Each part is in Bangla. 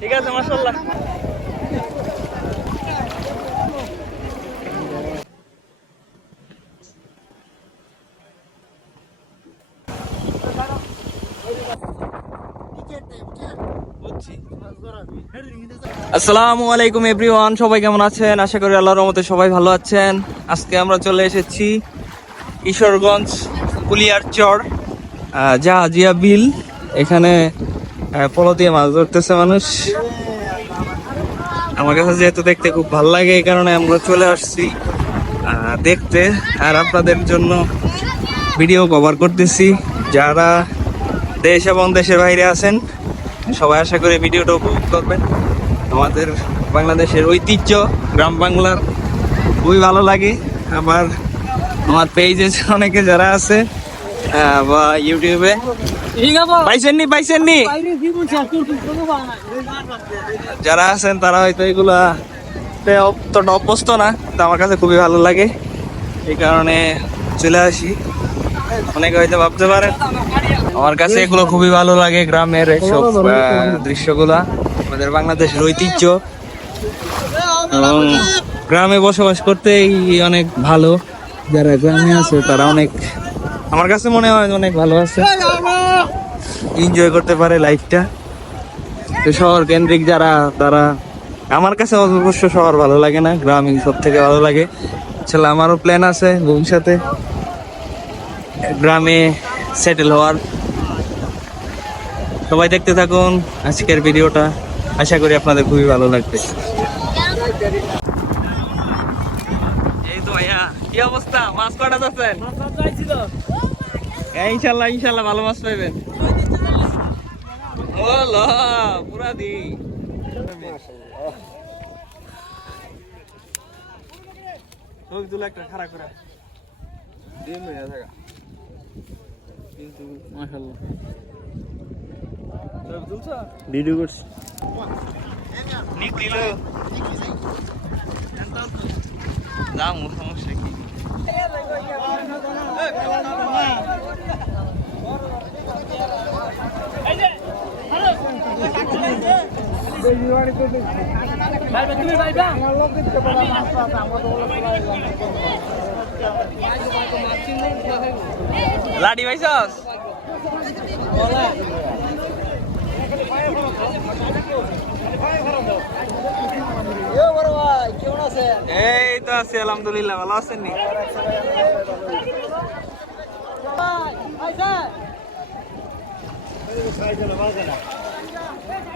ঠিক আছে আসসালামু আলাইকুম এভরিওয়ান। সবাই কেমন আছেন? আশা করি আল্লাহর রহমতে সবাই ভালো আছেন। আজকে আমরা চলে এসেছি ঈশ্বরগঞ্জ কুলিয়ারচর আহ, জাহাজিয়া বিল, এখানে পলো দিয়ে মাছ ধরতেছে মানুষ। আমার কাছে যেহেতু দেখতে খুব ভালো লাগে, এই কারণে আমরা চলে আসছি দেখতে। আর আপনাদের জন্য ভিডিও কভার করতেছি। যারা দেশ এবং দেশের বাইরে আছেন, সবাই আশা করি ভিডিওটা উপভোগ করবেন। আমাদের বাংলাদেশের ঐতিহ্য, গ্রাম বাংলার, খুবই ভালো লাগে। আবার আমার পেজে অনেকে যারা আছে বা ইউটিউবে। পাইছেননি পাইছেননি যারা আছেন তারা হয়তো এগুলা অতটা অভ্যস্ত না আমার কাছে খুবই ভালো লাগে। এই কারণে চলে আসি। অনেকে হয়তো ভাবতে পারেন, আমার কাছে এগুলো খুবই ভালো লাগে গ্রামের এইসব দৃশ্যগুলা, আমাদের বাংলাদেশের ঐতিহ্য। এবং গ্রামে বসবাস করতেই অনেক ভালো। যারা গ্রামে আছে তারা অনেক আমার কাছে মনে হয় অনেক ভালো আছে। এনজয় করতে পারে লাইফটা শহর কেন্দ্রিক যারা, তারা আমার কাছে অবশ্য শহর ভালো লাগে না, গ্রামীণ সব থেকে ভালো লাগে। ছেলে আমারও প্ল্যান আছে ভবিষ্যতে। গ্রামে সেটেল হওয়ার। সবাই দেখতে থাকুন আজকের ভিডিওটা। আশা করি আপনাদের খুবই ভালো লাগবে। এই তো ভাইয়া, কি অবস্থা? মাছ কটা যাচ্ছেন ইনশাল্লাহ ইনশাল্লাহ ভালো মাছ পাইবেন। পুরা দি ছবি তুলে একটা খারাপ করে। দিন হয়ে থাকা কিন্তু মাশাল্লাহ। ভিডিও করছি। দিল সমস্যা কি লাডি ভাইছস? এই তো আছি আলহামদুলিল্লাহ ভালো আছেন নি?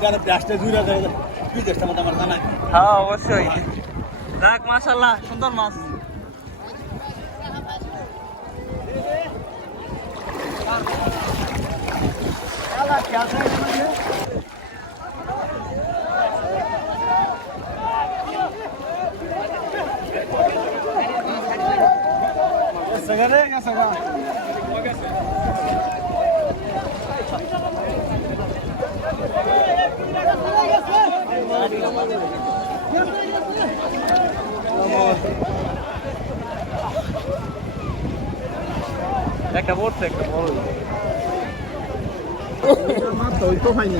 কেন প্লাস্টার জুড়ে দেয় তুই দেশটা মতো আমার জানা হ্যাঁ অবশ্যই। যাক মাশাআল্লাহ সুন্দর মাছ। সগারে সগা একটা পড়ছে একটা বড় তুই তো হয়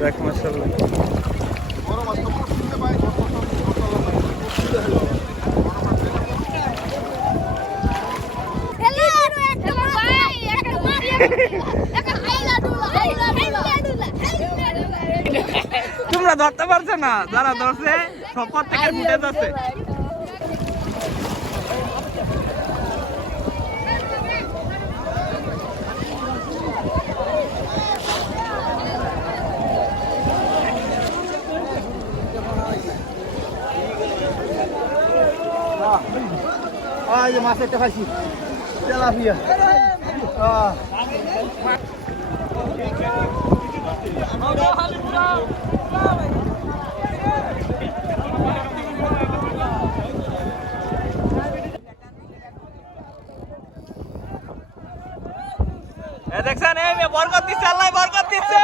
যাক মাশাআল্লাহ তোমরা ধরতে পারছ না? যারা ধরছে সপর থেকে মিটে যাচ্ছে। মাছ একটা খাইছি। vai দেখছেন এই মেয়ে বরকত দিচ্ছে আল্লাহ বরকত দিচ্ছে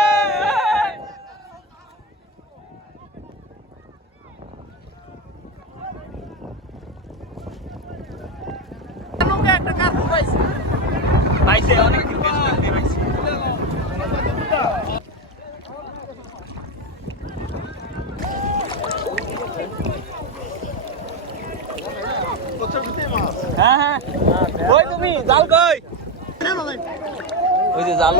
পাইছে। অনেক বেশ লাগতে পাইছে। হ্যাঁ হ্যাঁ কই তুমি জাল কই? ওই যে জাল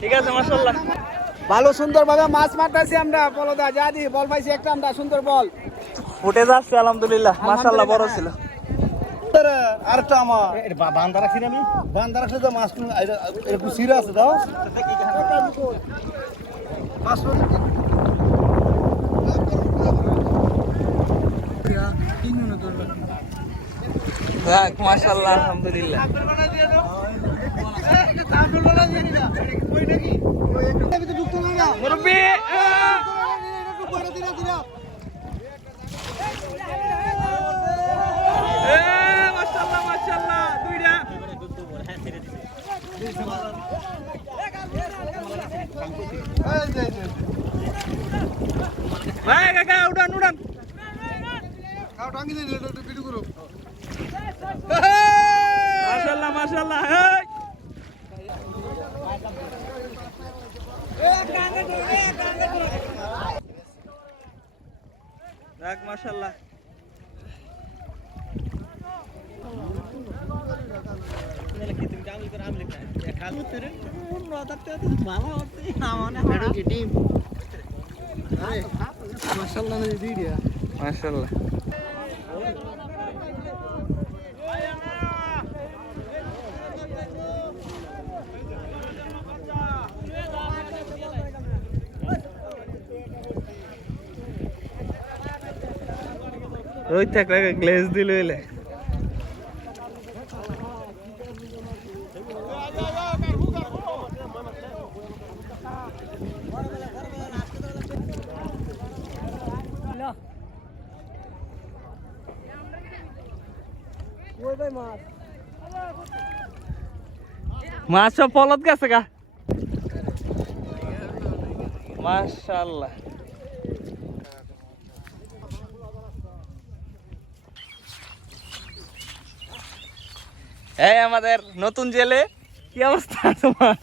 ঠিক আছে মাসাল্লাহ ভালো সুন্দর ভাবে মাছ মারতেছি আমরা বলদা যা দি বল পাইছি একটা আমরা সুন্দর বল। ফুটে যাচ্ছে আলহামদুলিল্লাহ। মাসাল্লাহ বড় ছিল। আরেকটা আমার বান্দা রাখি আমি বান্দা রাখলে তো মাছ সিরা আছে দাও মাছ আলহামদুলিল্লাহ মুরব্বি মাসাল্লাহ মাসাল্লাহ দুইটা ভাই কাকা উড়ান উড়ান মাশাল্লাহ মাশাল্লাহ এই যাক মাশাল্লাহ মাশাল্লাহ ওই থাক গ্লেজ দিল মাছ সব পলত গেছে গা। মাশাল্লাহ এই আমাদের নতুন জেলে কি অবস্থা তোমার?